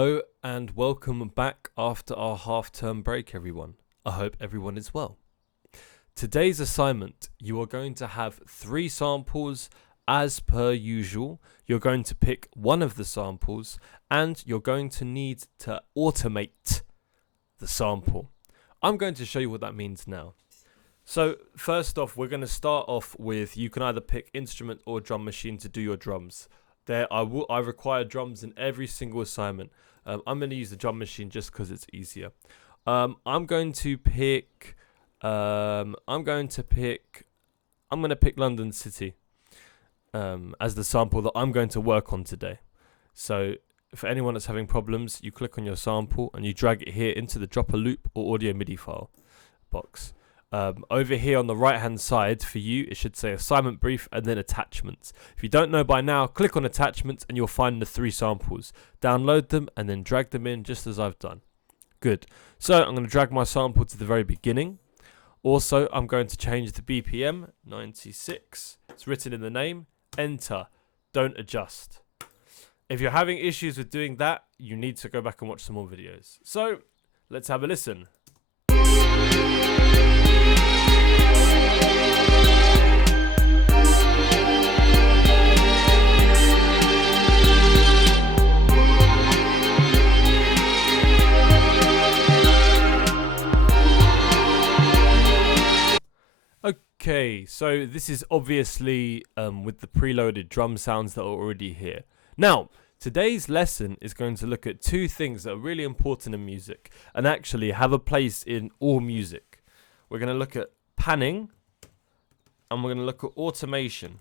Hello and welcome back after our half-term break, everyone. I hope everyone is well. Today's assignment, you are going to have 3 samples as per usual. You're going to pick one of the samples and you're going to need to automate the sample. I'm going to show you what that means now. So first off, we're going to start off with you can either pick instrument or drum machine to do your drums. I require drums in every single assignment. I'm going to use the drum machine just because it's easier. I'm going to pick London City as the sample that I'm going to work on today. So for anyone that's having problems, you click on your sample and you drag it here into the drop a loop or audio MIDI file box. Over here on the right hand side for you, it should say assignment brief and then attachments. If you don't know by now, click on attachments and you'll find the 3 samples. Download them and then drag them in just as I've done. Good. So I'm going to drag my sample to the very beginning. Also, I'm going to change the BPM, 96. It's written in the name. Enter. Don't adjust. If you're having issues with doing that, you need to go back and watch some more videos. So let's have a listen. Okay, so this is obviously with the preloaded drum sounds that are already here. Now, today's lesson is going to look at 2 things that are really important in music and actually have a place in all music. We're going to look at panning and we're going to look at automation.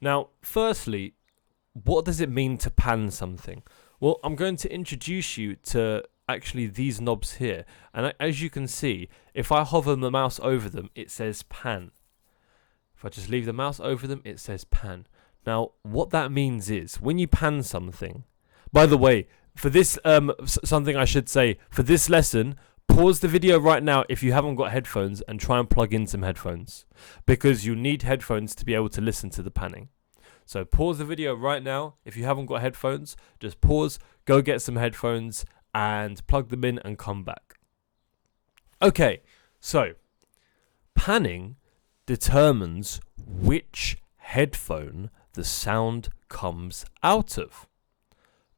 Now, firstly, what does it mean to pan something? Well, I'm going to introduce you to actually these knobs here, and as you can see, if I hover the mouse over them, it says pan. If I just leave the mouse over them, it says pan. Now, what that means is when you pan something, by the way, for this something I should say, for this lesson, pause the video right now if you haven't got headphones and try and plug in some headphones, because you need headphones to be able to listen to the panning. So pause the video right now. If you haven't got headphones, just pause, go get some headphones and plug them in and come back. Okay, so panning determines which headphone the sound comes out of.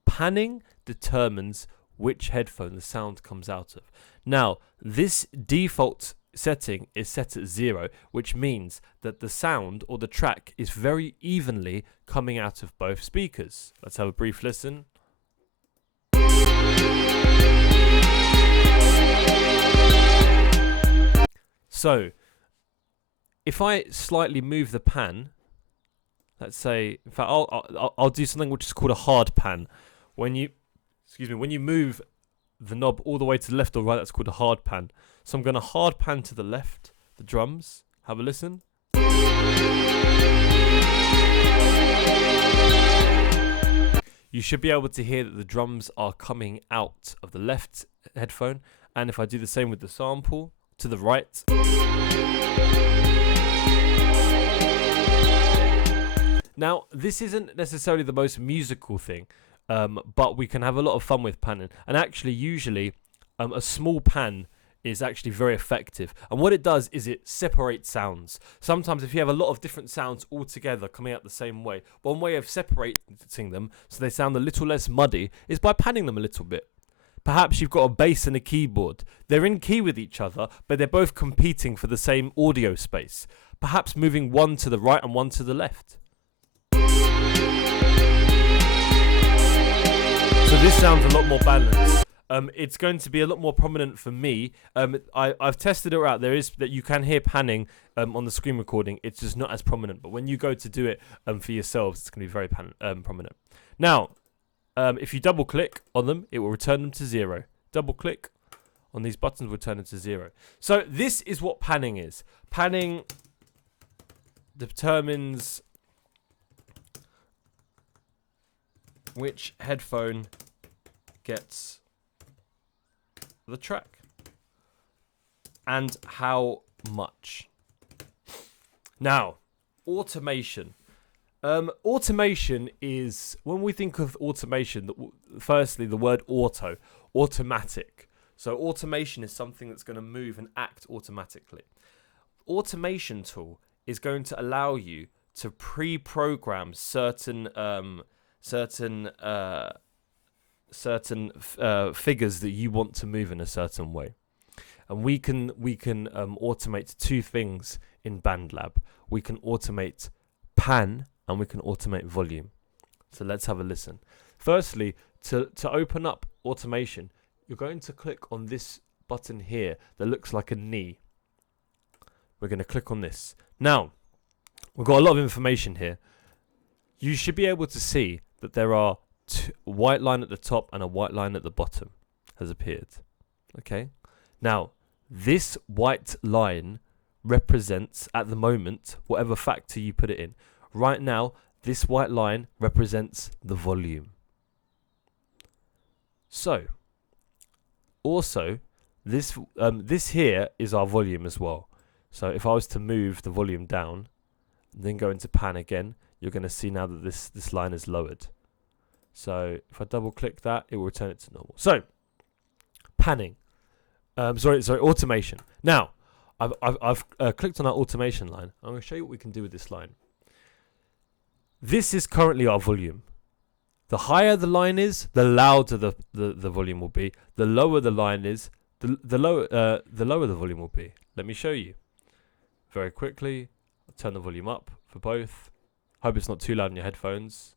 Panning determines which headphone the sound comes out of. Now, this default setting is set at 0, which means that the sound or the track is very evenly coming out of both speakers. Let's have a brief listen. So, if I slightly move the pan, let's say, in fact, I'll do something which is called a hard pan. When you move the knob all the way to the left or right, that's called a hard pan. So I'm going to hard pan to the left, the drums. Have a listen. You should be able to hear that the drums are coming out of the left headphone. And if I do the same with the sample, to the right. Now, this isn't necessarily the most musical thing, but we can have a lot of fun with panning. And actually, usually, a small pan is actually very effective. And what it does is it separates sounds. Sometimes if you have a lot of different sounds all together coming out the same way, one way of separating them so they sound a little less muddy is by panning them a little bit. Perhaps you've got a bass and a keyboard. They're in key with each other, but they're both competing for the same audio space. Perhaps moving one to the right and one to the left. So this sounds a lot more balanced. It's going to be a lot more prominent for me. I've tested it out. There is that you can hear panning on the screen recording. It's just not as prominent. But when you go to do it for yourselves, it's going to be very prominent. Now, if you double click on them, it will return them to 0. Double click on these buttons will turn them to 0. So this is what panning is. Panning determines which headphone gets the track and how much. Now, automation. Automation is, when we think of automation, firstly, the word auto, automatic. So automation is something that's going to move and act automatically. Automation tool is going to allow you to pre-program certain figures that you want to move in a certain way, and we can automate two things in BandLab. We can automate pan and we can automate volume. So let's have a listen. Firstly, to open up automation, you're going to click on this button here that looks like a knee. We're going to click on this. Now, we've got a lot of information here. You should be able to see that there are a white line at the top and a white line at the bottom has appeared. Okay. Now, this white line represents, at the moment, whatever factor you put it in. Right now, this white line represents the volume. So, also, this here is our volume as well. So if I was to move the volume down, and then go into pan again, you're going to see now that this line is lowered. So if I double click that, it will return it to normal. So panning, automation. Now I've clicked on our automation line. I'm going to show you what we can do with this line. This is currently our volume. The higher the line is, the louder the volume will be. The lower the line is, the lower the volume will be. Let me show you very quickly. I'll turn the volume up for both. Hope it's not too loud in your headphones.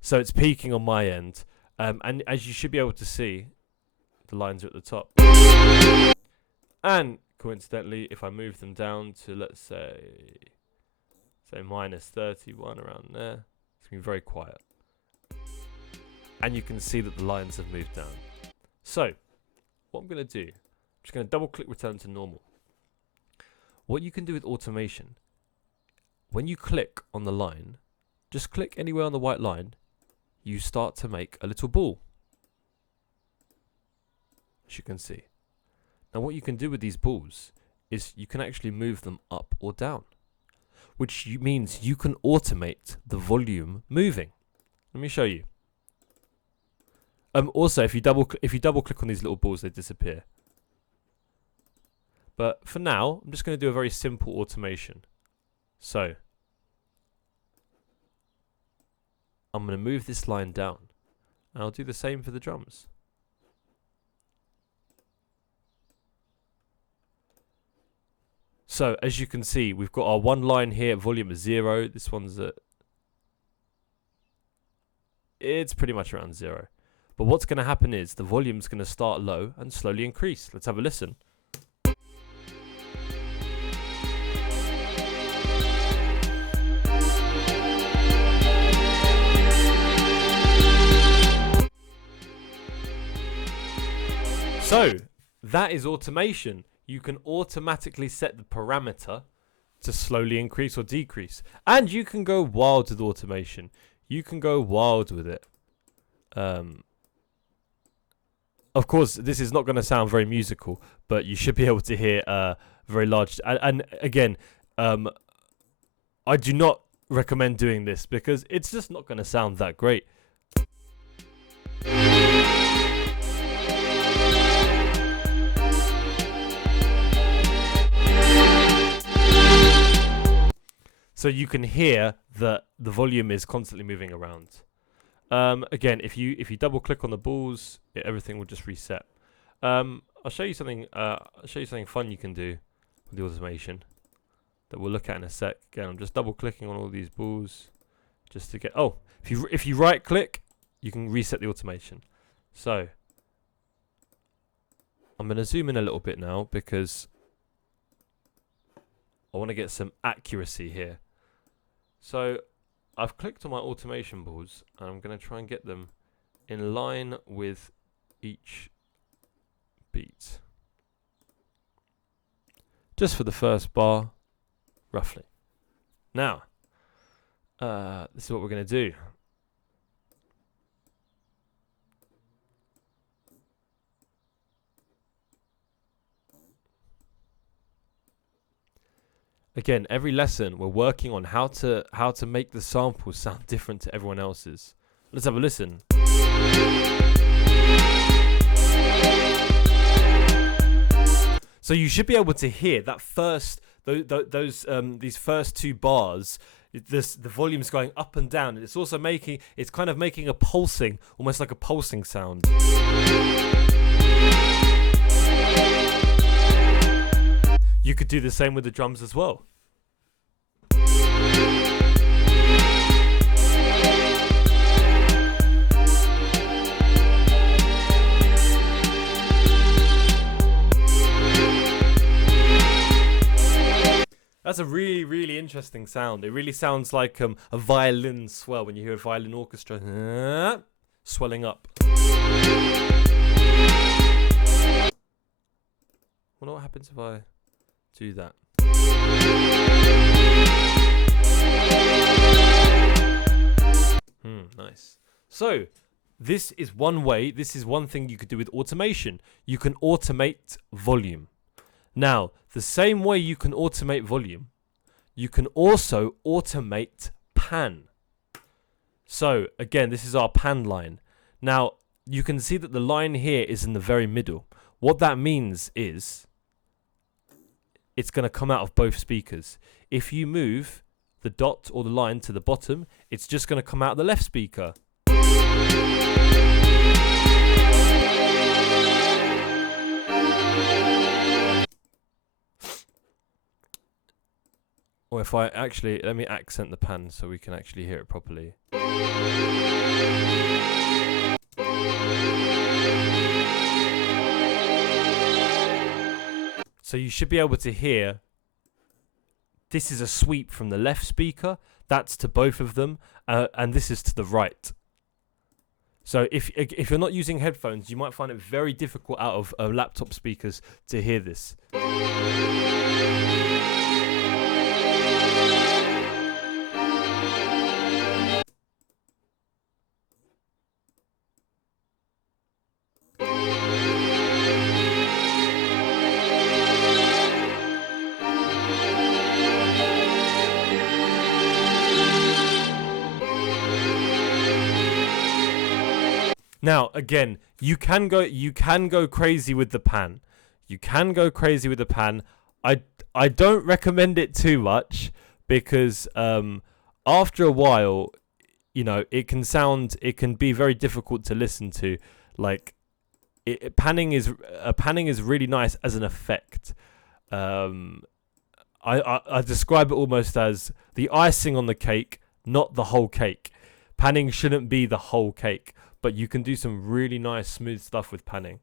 So it's peaking on my end, and as you should be able to see, the lines are at the top. And coincidentally, if I move them down to, let's say minus 31 around there, it's going to be very quiet. And you can see that the lines have moved down. So what I'm going to do, I'm just going to double click return to normal. What you can do with automation, when you click on the line, just click anywhere on the white line, you start to make a little ball, as you can see. Now what you can do with these balls is you can actually move them up or down, which means you can automate the volume moving. Let me show you. Also, if you double click on these little balls, they disappear. But for now, I'm just going to do a very simple automation. So I'm going to move this line down, and I'll do the same for the drums. So as you can see, we've got our one line here, volume is 0. This one's it's pretty much around 0. But what's going to happen is the volume's going to start low and slowly increase. Let's have a listen. So that is automation. You can automatically set the parameter to slowly increase or decrease. And you can go wild with automation. You can go wild with it. Of course, this is not going to sound very musical, but you should be able to hear very large. And again, I do not recommend doing this because it's just not going to sound that great. So you can hear that the volume is constantly moving around. Again, if you double click on the balls, everything will just reset. I'll show you something. I'll show you something fun you can do with the automation that we'll look at in a sec. Again, I'm just double clicking on all these balls just to get. Oh, if you right click, you can reset the automation. So I'm going to zoom in a little bit now because I want to get some accuracy here. So I've clicked on my automation balls and I'm going to try and get them in line with each beat. Just for the first bar, roughly. Now, this is what we're going to do. Again, every lesson we're working on how to make the samples sound different to everyone else's. Let's have a listen. So you should be able to hear that first these first two bars. The volume's going up and down, and it's kind of making a pulsing, almost like a pulsing sound. You could do the same with the drums as well. That's a really, really interesting sound. It really sounds like a violin swell when you hear a violin orchestra swelling up. Wonder what happens if I do that. Nice. So this is one way. This is one thing you could do with automation. You can automate volume. Now, the same way you can automate volume, you can also automate pan. So again, this is our pan line. Now, you can see that the line here is in the very middle. What that means is it's going to come out of both speakers. If you move the dot or the line to the bottom, it's just going to come out of the left speaker. Or if I actually, let me accent the pan so we can actually hear it properly. So you should be able to hear, this is a sweep from the left speaker, that's to both of them, and this is to the right. So if you're not using headphones, you might find it very difficult out of laptop speakers to hear this. Now, again, you can go crazy with the pan. You can go crazy with the pan. I don't recommend it too much because after a while, you know, it can be very difficult to listen to. Like, panning is really nice as an effect. I describe it almost as the icing on the cake, not the whole cake. Panning shouldn't be the whole cake. But you can do some really nice smooth stuff with panning.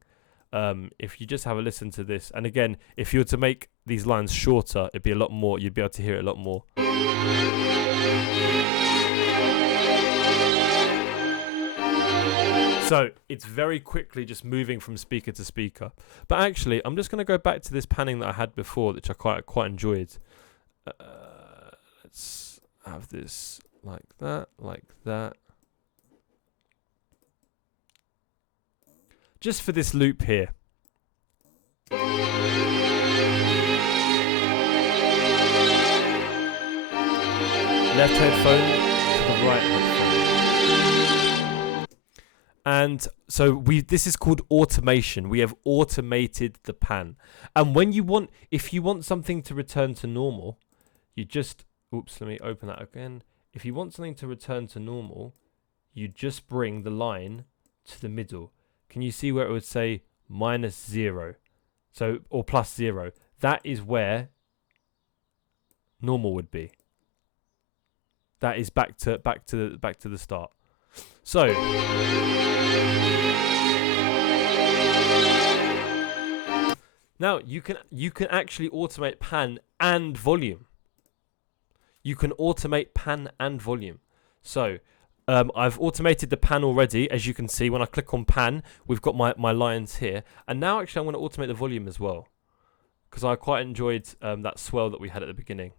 If you just have a listen to this, and again, if you were to make these lines shorter, it'd be a lot more. You'd be able to hear it a lot more. So it's very quickly just moving from speaker to speaker. But actually, I'm just going to go back to this panning that I had before, which I quite enjoyed. Let's have this like that, like that. Just for this loop here. Left headphone to the right headphone. And so this is called automation. We have automated the pan. And if you want something to return to normal, let me open that again. If you want something to return to normal, you just bring the line to the middle. Can you see where it would say -0? So, or +0. That is where normal would be. That is back to the start. So now you can actually automate pan and volume. You can automate pan and volume. So I've automated the pan already, as you can see. When I click on pan, we've got my lines here. And now actually I'm going to automate the volume as well, because I quite enjoyed that swell that we had at the beginning.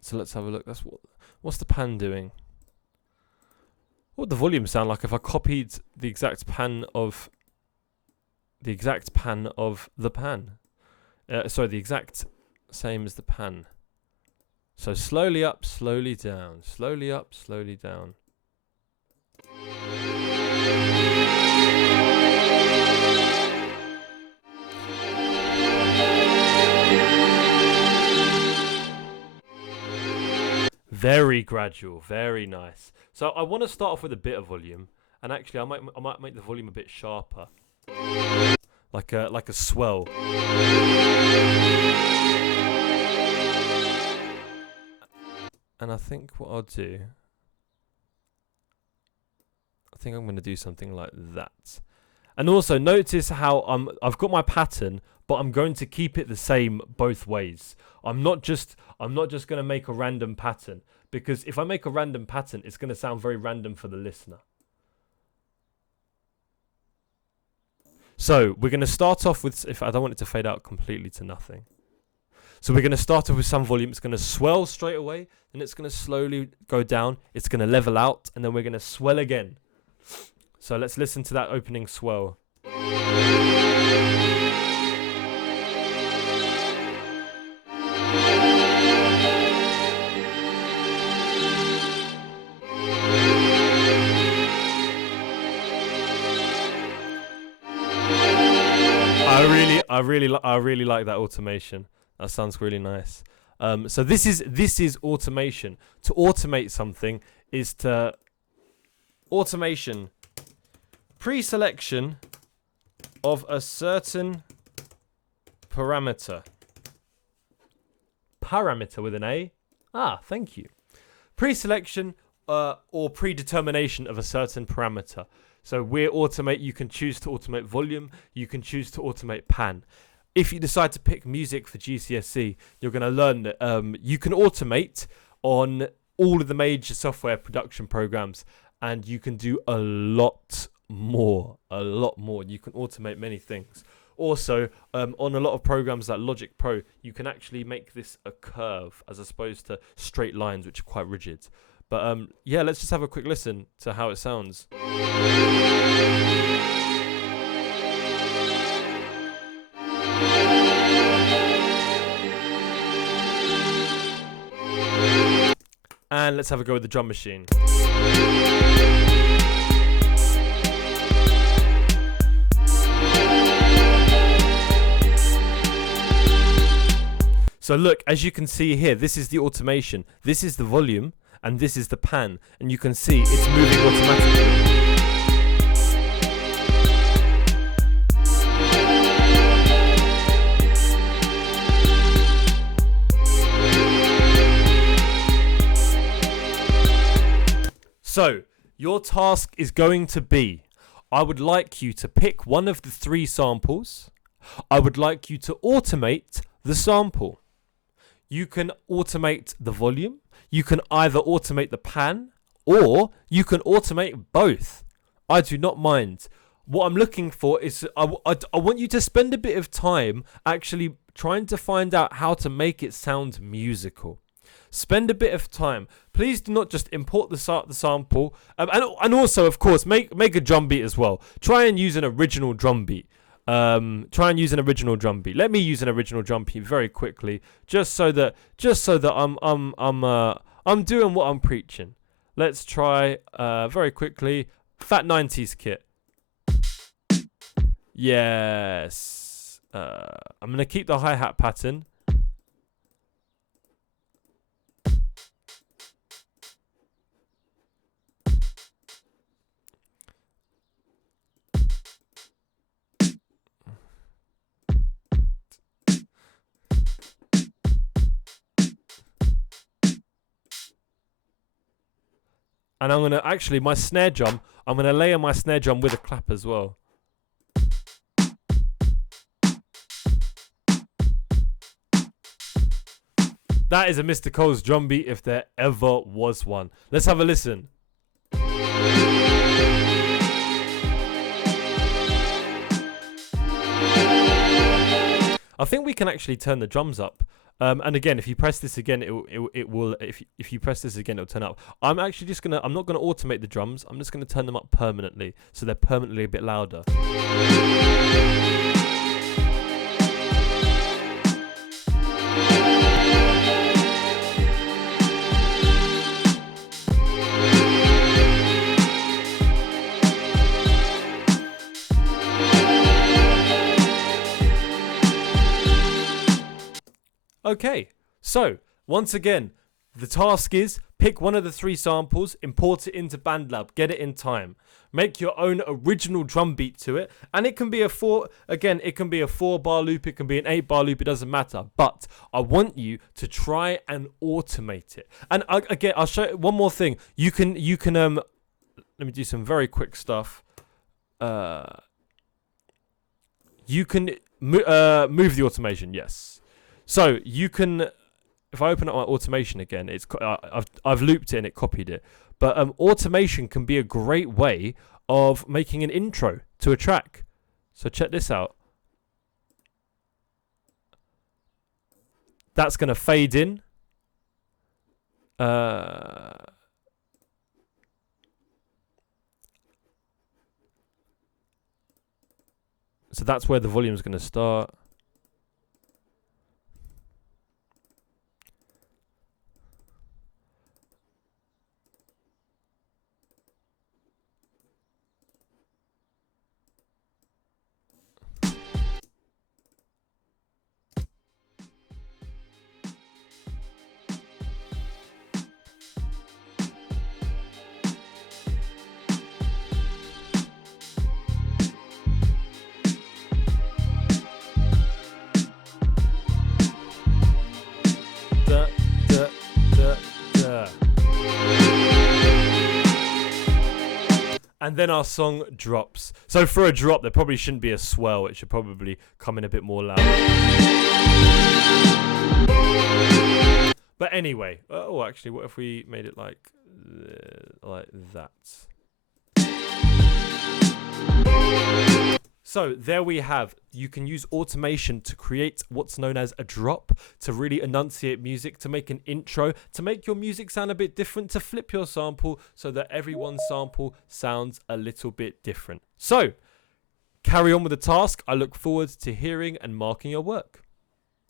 So let's have a look. What's the pan doing? What would the volume sound like if I copied the exact pan of the pan? Sorry, the exact same as the pan. So slowly up, slowly down, slowly up, slowly down. Very gradual, very nice. So I want to start off with a bit of volume, and actually I might make the volume a bit sharper, like a swell. And I think what I'll do, I think I'm going to do something like that. And also notice how I've got my pattern, but I'm going to keep it the same both ways. I'm not just going to make a random pattern, because if I make a random pattern, it's going to sound very random for the listener. So we're going to start off with, if I don't want it to fade out completely to nothing. So we're going to start off with some volume. It's going to swell straight away, and it's going to slowly go down. It's going to level out, and then we're going to swell again. So let's listen to that opening swell. I really like that automation. That sounds really nice. So this is automation. To automate something is to automation pre-selection of a certain parameter. Parameter with an A. Ah, thank you. Pre-selection or predetermination of a certain parameter. So you can choose to automate volume, you can choose to automate pan. If you decide to pick music for GCSE, you're going to learn that you can automate on all of the major software production programs, and you can do a lot more. You can automate many things. Also, on a lot of programs like Logic Pro, you can actually make this a curve as opposed to straight lines, which are quite rigid. But yeah, let's just have a quick listen to how it sounds. And let's have a go with the drum machine. So look, as you can see here, this is the automation. This is the volume. And this is the pan, and you can see it's moving automatically. So, your task is going to be, I would like you to pick one of the 3 samples. I would like you to automate the sample. You can automate the volume. You can either automate the pan, or you can automate both. I do not mind. What I'm looking for is, I want you to spend a bit of time actually trying to find out how to make it sound musical. Spend a bit of time. Please do not just import the sample. And also, of course, make a drum beat as well. Try and use an original drum beat. Let me use an original drum beat very quickly, just so that I'm doing what I'm preaching. Let's try very quickly. Fat 90s kit. Yes. I'm gonna keep the hi-hat pattern. And I'm going to actually, my snare drum, I'm going to layer my snare drum with a clap as well. That is a Mr. Cole's drum beat if there ever was one. Let's have a listen. I think we can actually turn the drums up And again, if you press this again, it will. If you press this again, it'll turn up. I'm actually just gonna. I'm not gonna automate the drums. I'm just gonna turn them up permanently, so they're permanently a bit louder. Okay, so once again, the task is pick one of the 3 samples, import it into BandLab, get it in time. Make your own original drum beat to it, and it can be a 4-bar loop, it can be an 8-bar loop, it doesn't matter. But I want you to try and automate it. And again, I'll show you one more thing. You can let me do some very quick stuff. You can move the automation, yes. So you can, if I open up my automation again, I've looped it and it copied it. But automation can be a great way of making an intro to a track. So check this out. That's going to fade in. So that's where the volume is going to start. And then our song drops. So for a drop, there probably shouldn't be a swell. It should probably come in a bit more loud. But anyway, actually, what if we made it like that? So there we have. You can use automation to create what's known as a drop, to really enunciate music, to make an intro, to make your music sound a bit different, to flip your sample so that everyone's sample sounds a little bit different. So carry on with the task. I look forward to hearing and marking your work.